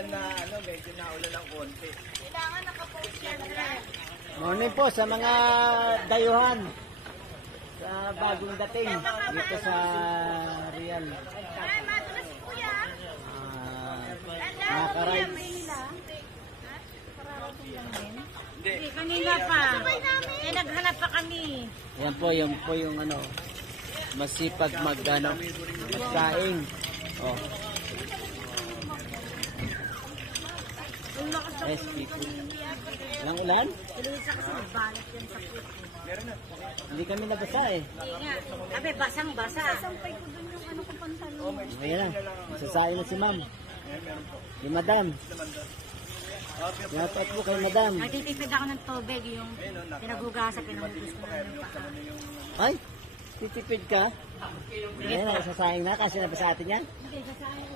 umulan na, medyo naulan ng konti. Kailangan nakapost yan. Morning po sa mga dayuhan sa bagong dating dito sa Real. Ay, madulas si Kuya. Mga karides. Hindi, kanina pa. Eh, naghanap pa kami. Yan po yung ano, masipag magkain. Oh. Yes, people. Lang ulan? Kilisa kasi nagbalat yan sa puto. Hindi kami nabasa eh. Hindi nga. Sabi, basang-basa. Sasampay ko dun yung ano ko pantalon. Ayan lang. Sasayin na si ma'am. Si madam. Dapat po kay madam. Nagtitipid ako ng tubig, yung pinagugasan, pinamugis ko na yung paa. Ay, titipid ka? Ayan, sasayin na kasi nabasa atin yan. Hindi, sasayin.